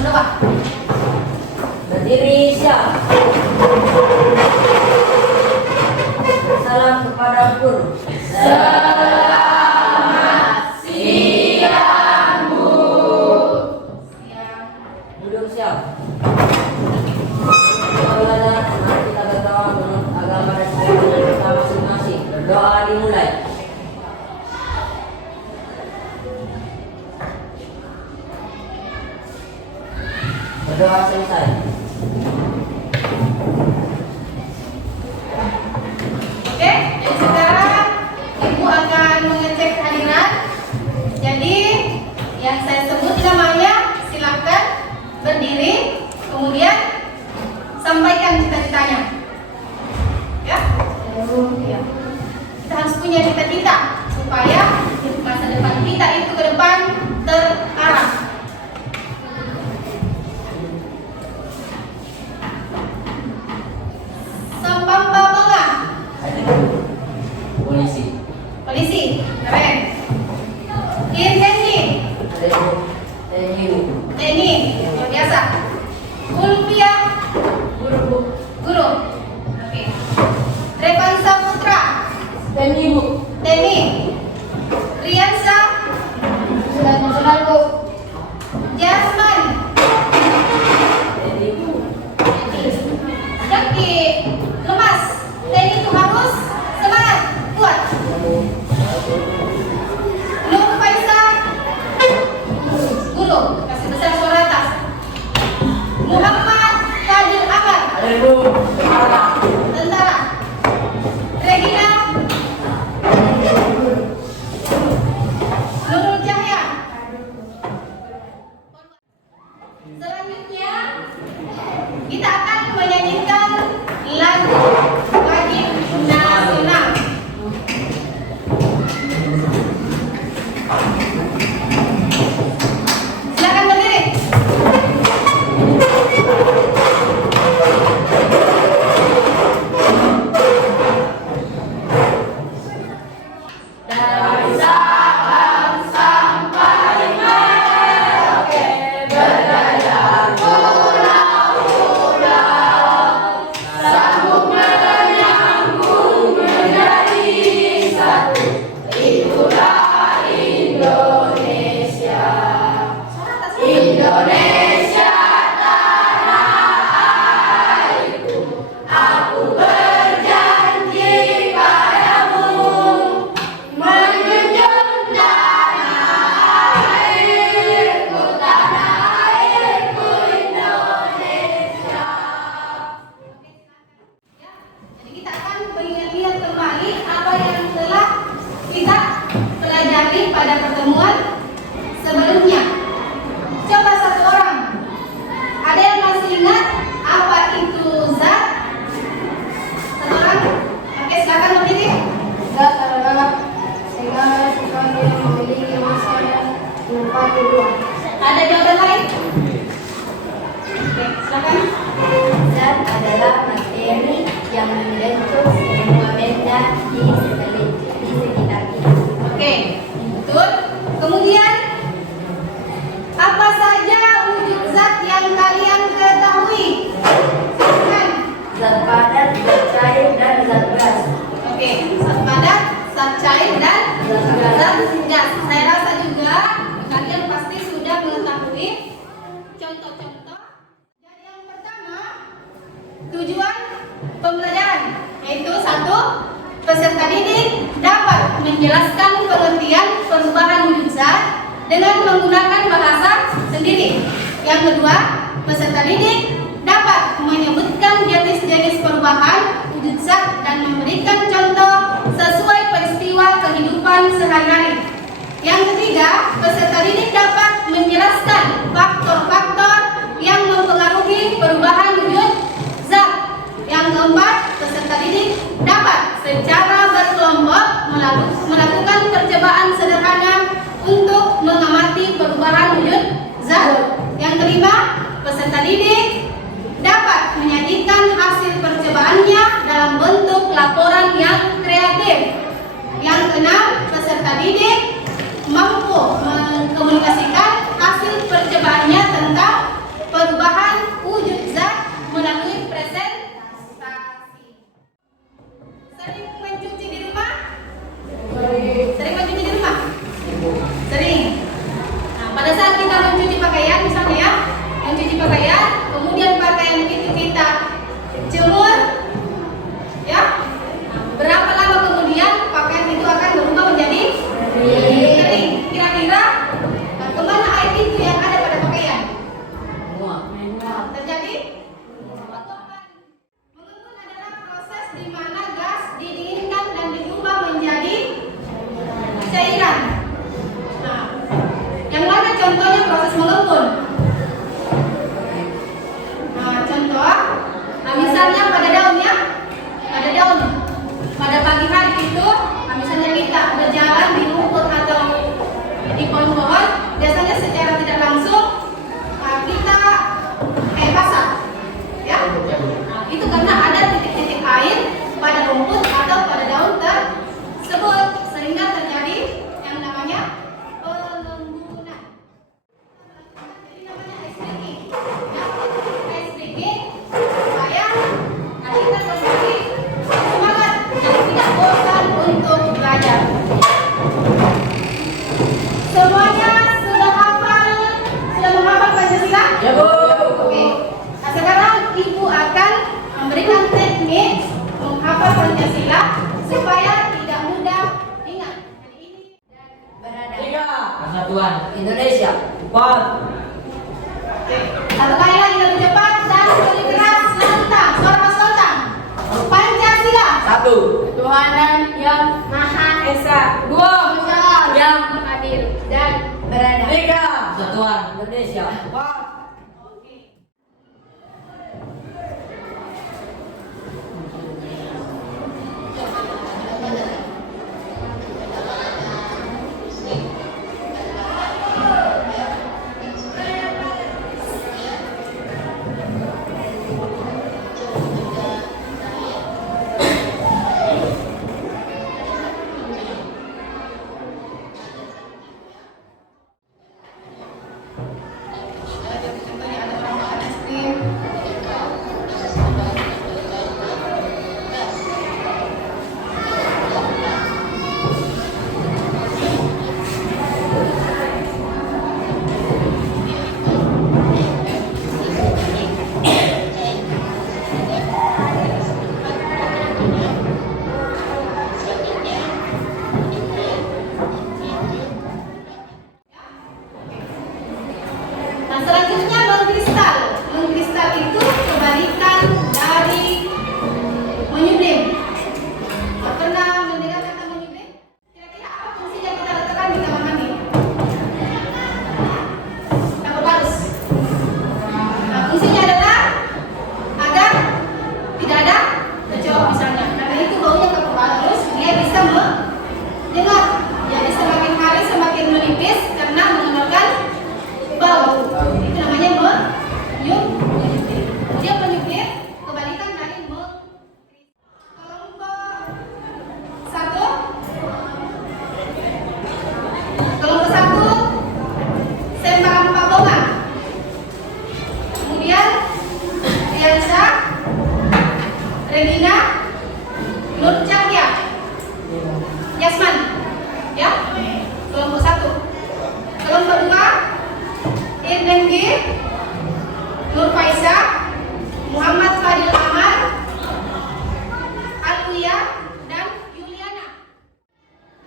berdoa. Berdiri siap. Salam kepada guru. Selamat siang, Bu. Duduk siap. Mari kita berdoa menurut agama dan keyakinan kita masing-masing. Berdoa dimulai. Berdoa selesai. Oke, jadi sekarang Ibu akan mengecek hadiran. Jadi yang saya sebut namanya, silakan berdiri, kemudian sampaikan cita-citanya. Ya, ya. Kita harus punya cita-cita supaya masa depan kita itu ke depan terarah. Sampamba Bangga. Polisi. Polisi, keren. Irjensi, TNI. TNI, luar biasa. Ulpia, guru. Oke. Revansa Putra, TNI, Bu. TNI. Riansa, Nasional, Bu. Jasman, TNI, Bu. Daki, lemas. TNI itu harus semangat, kuat. Nur Faisal, guru. Kasih besar suara atas. Muhammad Kadir Amar, Ada, Bu. Tentara. tentara. Regina, Nurul Cahya. Selanjutnya kita akan menyanyikan lagu wajib nasional. Silakan berdiri. Dari Sabang sampai Merauke, berlayar pulau-pulau, sambung menyambung menjadi satu. Itulah Indonesia. Indonesia tanah airku, aku berjanji padamu, menjunjung tanah airku Indonesia. Jadi kita akan mengingat-ingat kembali apa yang telah kita pelajari pada pertemuan sebelumnya. Coba satu orang, ada yang masih ingat apa itu zat? Satu orang, oke silakan berdiri. Zat adalah segala sesuatu yang memiliki massa dan menempati ruang. Ada jawaban lain? Oke, silakan. Zat adalah materi yang membentuk semua benda di sekitar kita. Oke, betul. Kemudian apa saja wujud zat yang kalian ketahui? Silakan. Zat padat, zat cair, dan zat gas. Oke, zat padat, zat cair, dan zat gas. Saya rasa juga kalian pasti sudah mengetahui contoh-contoh. Jadi yang pertama, tujuan pembelajaran yaitu satu, peserta didik dapat menjelaskan pengertian perubahan wujud zat dengan menggunakan bahasa sendiri. Yang kedua, peserta didik dapat menyebutkan jenis-jenis perubahan wujud zat dan memberikan contoh sesuai peristiwa kehidupan sehari-hari. Yang ketiga, peserta didik dapat menjelaskan faktor-faktor yang mempengaruhi perubahan wujud zat. Yang keempat, peserta didik dapat secara berkelompok melakukan percobaan sederhana untuk mengamati perubahan wujud zat. Yang kelima, peserta didik dapat menyajikan hasil percobaannya dalam bentuk laporan yang kreatif. Yang keenam, peserta didik mampu mengkomunikasikan hasil percobaannya tentang Ya, Bu. Oke. Nah, sekarang Ibu akan memberikan teknik menghafal Pancasila supaya tidak mudah ingat. Jadi ini berada. 3. Persatuan Indonesia. 4. Satu kali lagi lebih cepat dan lebih keras, lantang, suara mas lantang. Pancasila. 1. Ketuhanan yang Maha Esa. 2. Yang adil dan beradab. 3. Persatuan Indonesia. 4. Contohnya ada orang makan es krim. Nah, selanjutnya mengkristal. Mengkristal itu kebalikan dari menyulim. Pernah mendengar kata menyulim? Kira-kira apa fungsinya kita letakkan di kamar mandi? Campur halus. Nah, fungsinya adalah agar tidak ada kecoak misalnya. Karena itu baunya campur halus, dia bisa mendengar. Jadi semakin hari semakin menipis karena mengeluarkan bau. Itu namanya menyulir. Dia menyulir kebalikan dari kelompok satu. Kelompok satu Sembang Pabonga. Kemudian Riansa, Regina, Nur Cahya, Yasman. Ya, kelompok satu. Kelompok dua Irdengi, Nur Faisa, Muhammad Fadil Ahmad, Alwia, dan Yuliana.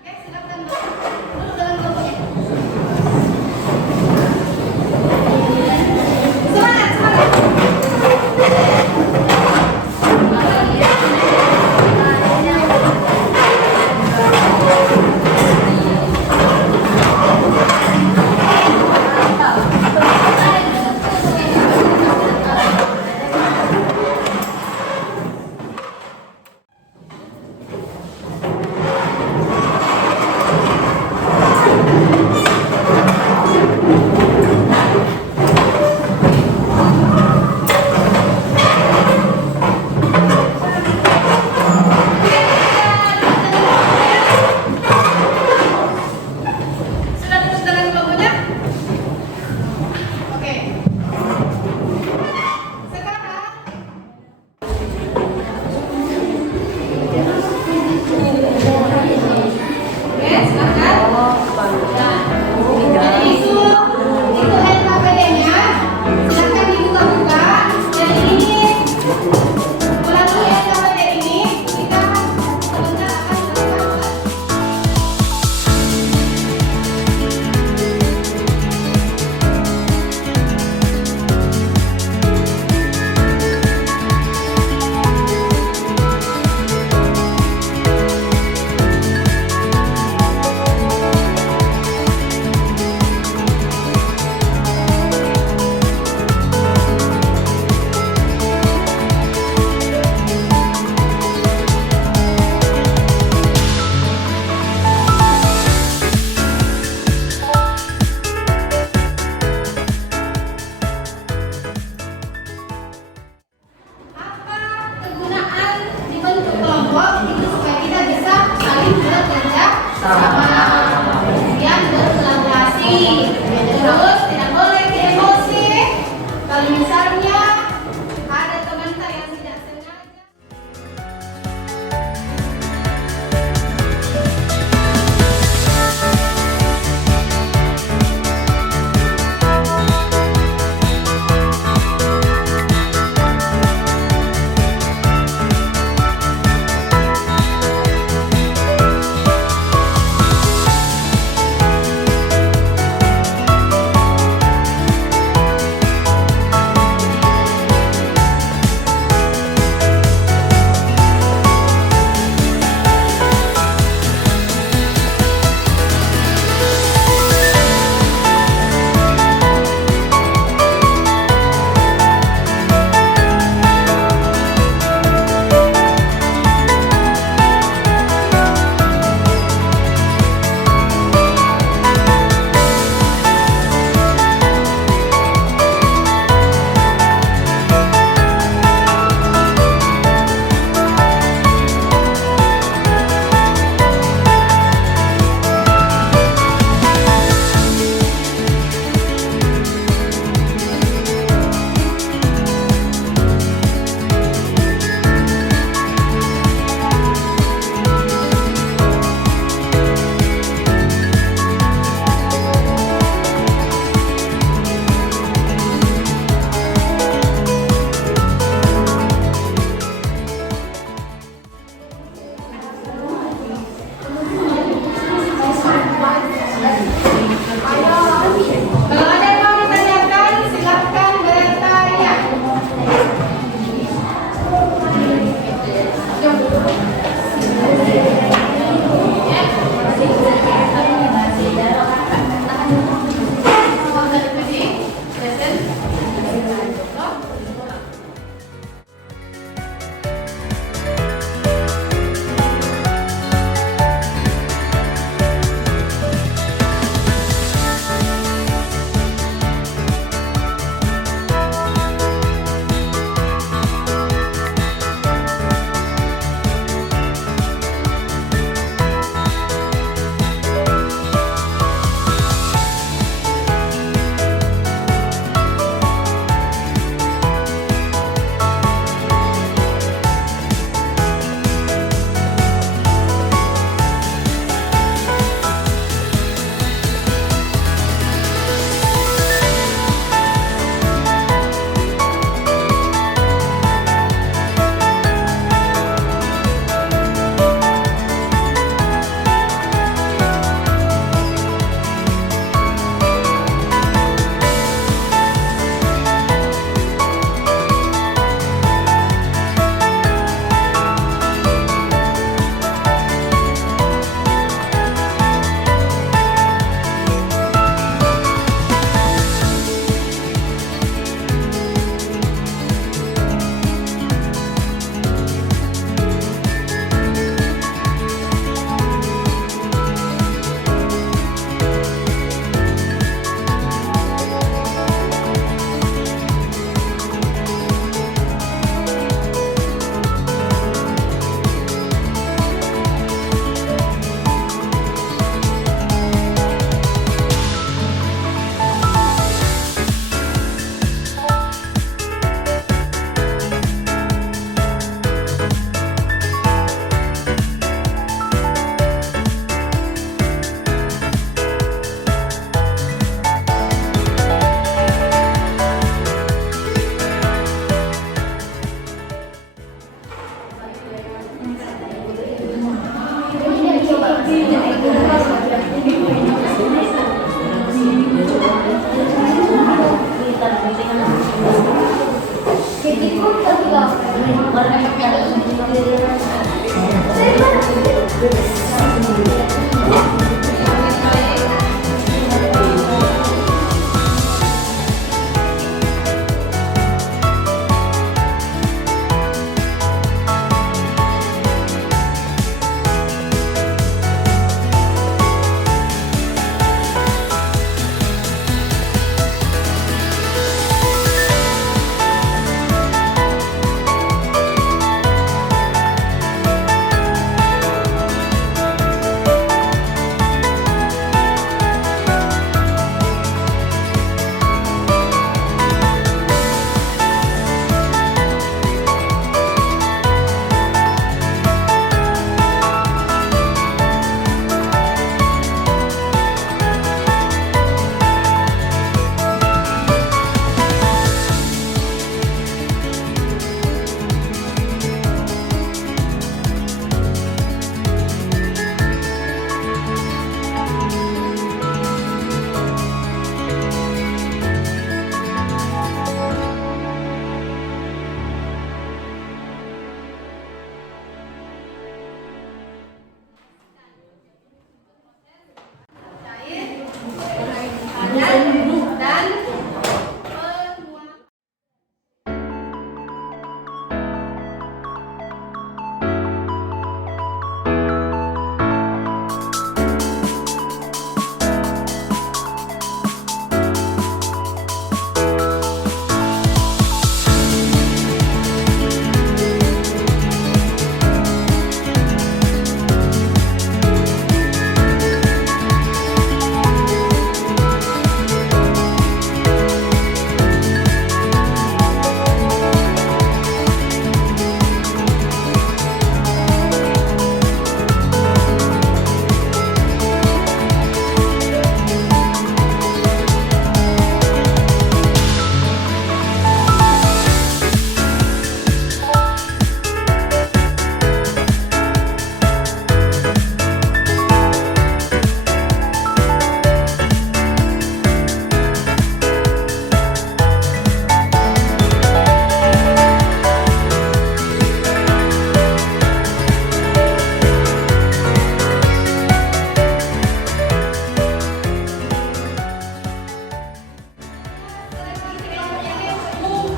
Oke, silakan duduk dalam kelompoknya. Semangat, semangat.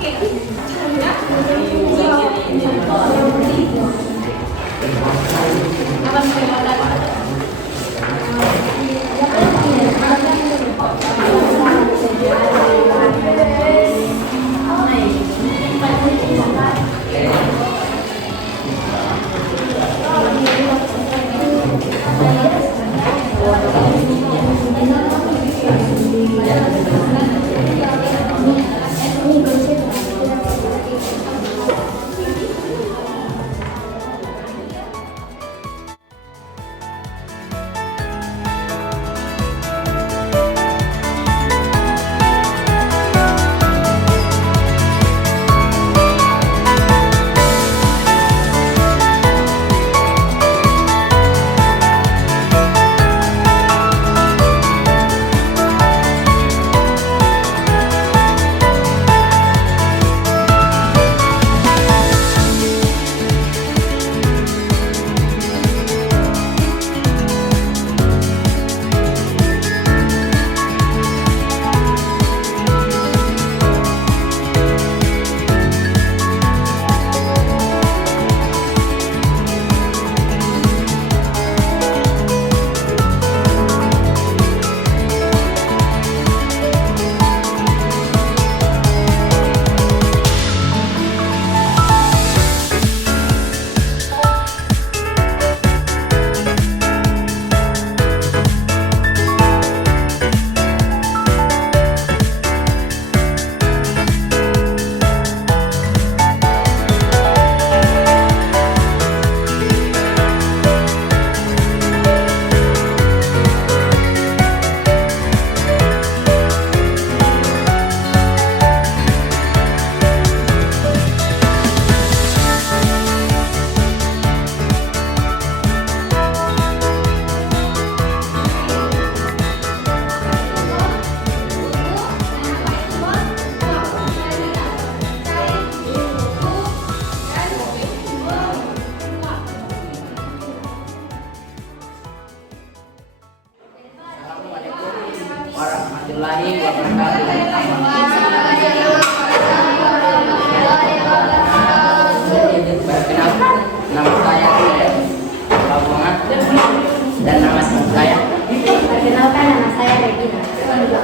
Oke, sudah. Apa warahmatullahi wabarakatuh. Perkenalkan, nama saya Pak Muhammad dan nama saya. Perkenalkan, nama saya Regina.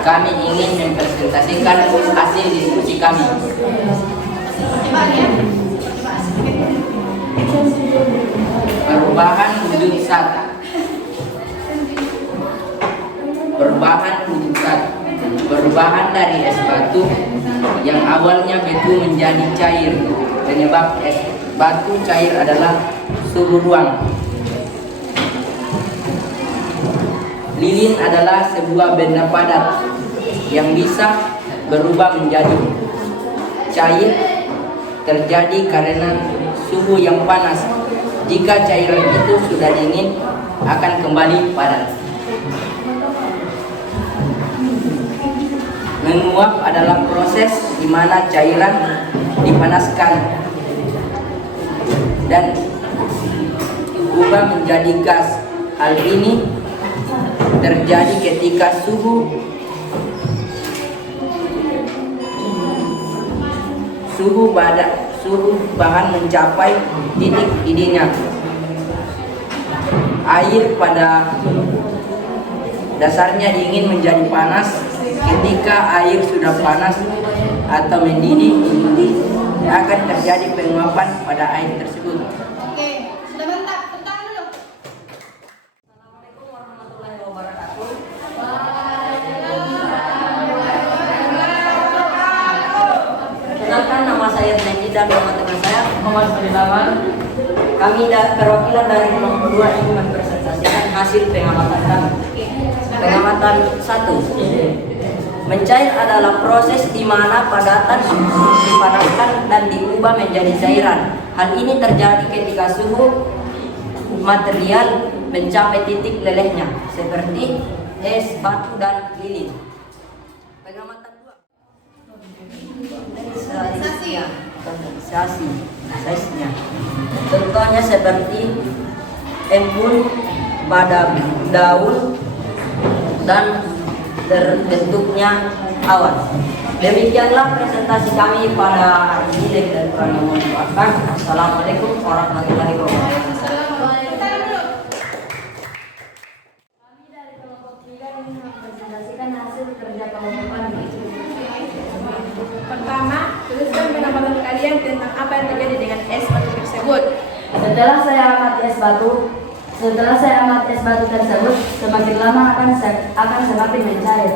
Kami ingin mempresentasikan hasil diskusi kami. Perubahan wujud zat. Perubahan wujud zat. Perubahan dari es batu yang awalnya beku menjadi cair. Penyebab es batu cair adalah suhu ruang. Lilin adalah sebuah benda padat yang bisa berubah menjadi cair, terjadi karena suhu yang panas. Jika cairan itu sudah dingin, akan kembali padat. Menguap adalah proses di mana cairan dipanaskan dan berubah menjadi gas. Hal ini terjadi ketika suhu bahan mencapai titik didihnya. Air pada dasarnya dingin menjadi panas. Ketika air sudah panas atau mendidih, akan terjadi penguapan pada air tersebut. Oke, sudah mantap. Tepuk dulu. Assalamualaikum warahmatullahi wabarakatuh. Perkenalkan, nama saya Nendi dan nama teman saya Muhammad Sulilawan. Kami perwakilan dari kelompok 2 ingin mempresentasikan hasil pengamatan kami. Pengamatan 1. Mencair adalah proses di mana padatan dipanaskan dan diubah menjadi cairan. Hal ini terjadi ketika suhu material mencapai titik lelehnya, seperti es, batu, dan lilin. Pengamatan 2. Size-nya. Contohnya seperti embun pada daun dan terbentuknya awan. Demikianlah presentasi kami pada hari ini dan kami mohon maaf. Assalamualaikum warahmatullahi wabarakatuh. Kami dari kelompok 3 ingin mempresentasikan hasil kerja kelompok kami. Pertama, tuliskan pendapat kalian tentang apa yang terjadi dengan es batu tersebut. Setelah saya amati es batu tersebut, semakin lama akan semakin mencair.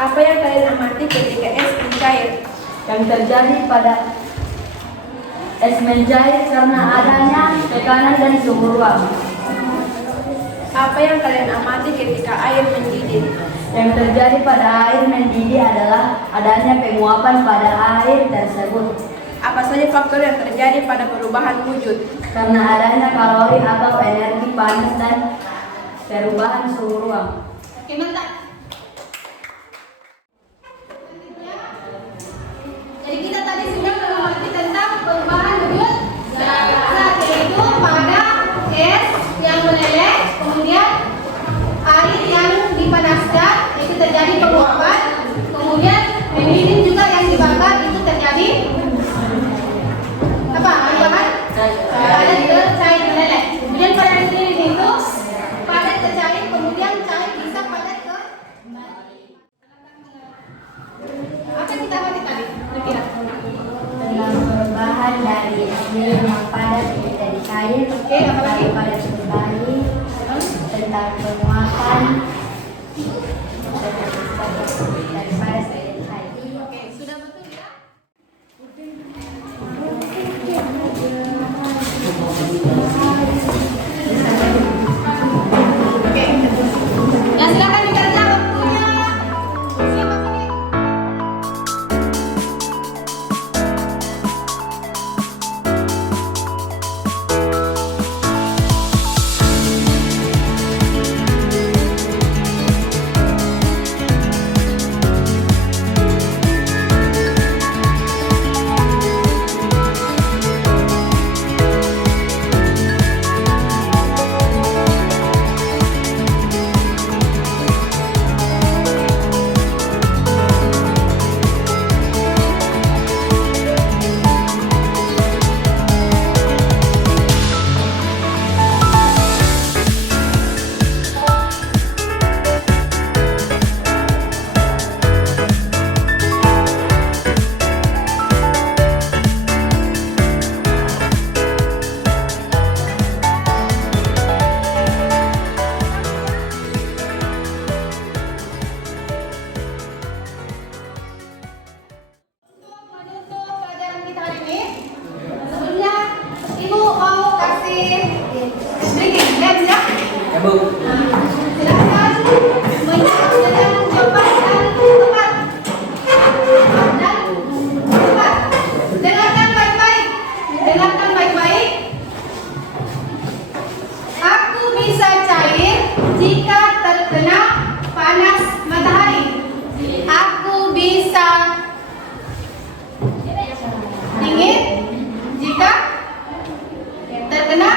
Apa yang kalian amati ketika es mencair? Yang terjadi pada es mencair karena adanya tekanan dan suhu ruang. Apa yang kalian amati ketika air mendidih? Yang terjadi pada air mendidih adalah adanya penguapan pada air tersebut. Apa saja faktor yang terjadi pada perubahan wujud? Karena adanya kalori atau energi panas dan perubahan suhu ruang. Oke, mantap. Jadi kita tadi sudah mengerti tentang perubahan wujud zat, yaitu pada es yang meleleh, kemudian air yang dipanaskan itu terjadi penguapan, kemudian mendidih juga yang dibakar itu terjadi apa? Perubahan padat ke cair meleleh. Kemudian pada mendidih itu padat ke cair, kemudian cair bisa padat ke apa yang kita amati tadi? Kira-kira. Tentang perubahan dari air yang padat menjadi cair. Oke, apa lagi? Padat kembali. Tentang penguapan dari padat menjadi cair. Oke, sudah betul ya? Oke. Ya silakan dikerja waktunya. Siapa sini? Untuk menutup pelajaran kita hari ini, sebelumnya Ibu mau kasih briefing, ya? Ya Bu. Silakan menjawab dengan cepat dan tepat. Dan cepat. Dengarkan baik-baik. Dengarkan baik-baik. Aku bisa cair jika terkena panas matahari. Aku bisa dingin jika terkena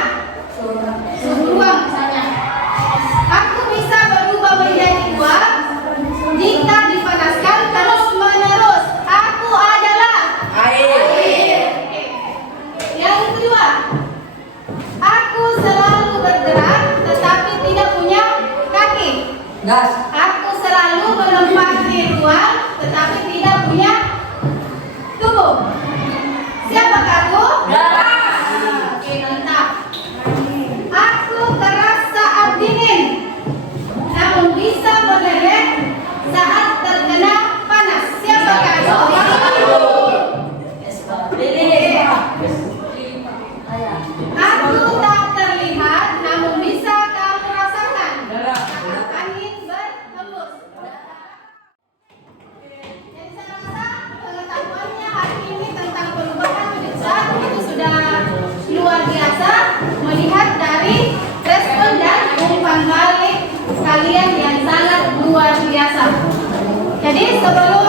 suhu ruang misalnya. Aku bisa berubah menjadi uap jika dipanaskan terus menerus. Aku adalah Air. Oke. Yang kedua, aku selalu bergerak tetapi tidak punya kaki. Gas. Aku selalu menempati ruang tetapi tidak punya tubuh. Siapakah aku? Oke, mantap. Aku keras saat dingin, namun bisa meleleh saat terkena panas. Siapakah aku? Aku tak terlihat, namun bisa kamu rasakan. Saat angin berhembus. Jadi saya rasa pengetahuannya hari ini tentang perubahan wujud zat itu sudah luar biasa, melihat dari respon dan umpan balik kalian yang sangat luar biasa. Jadi sebelum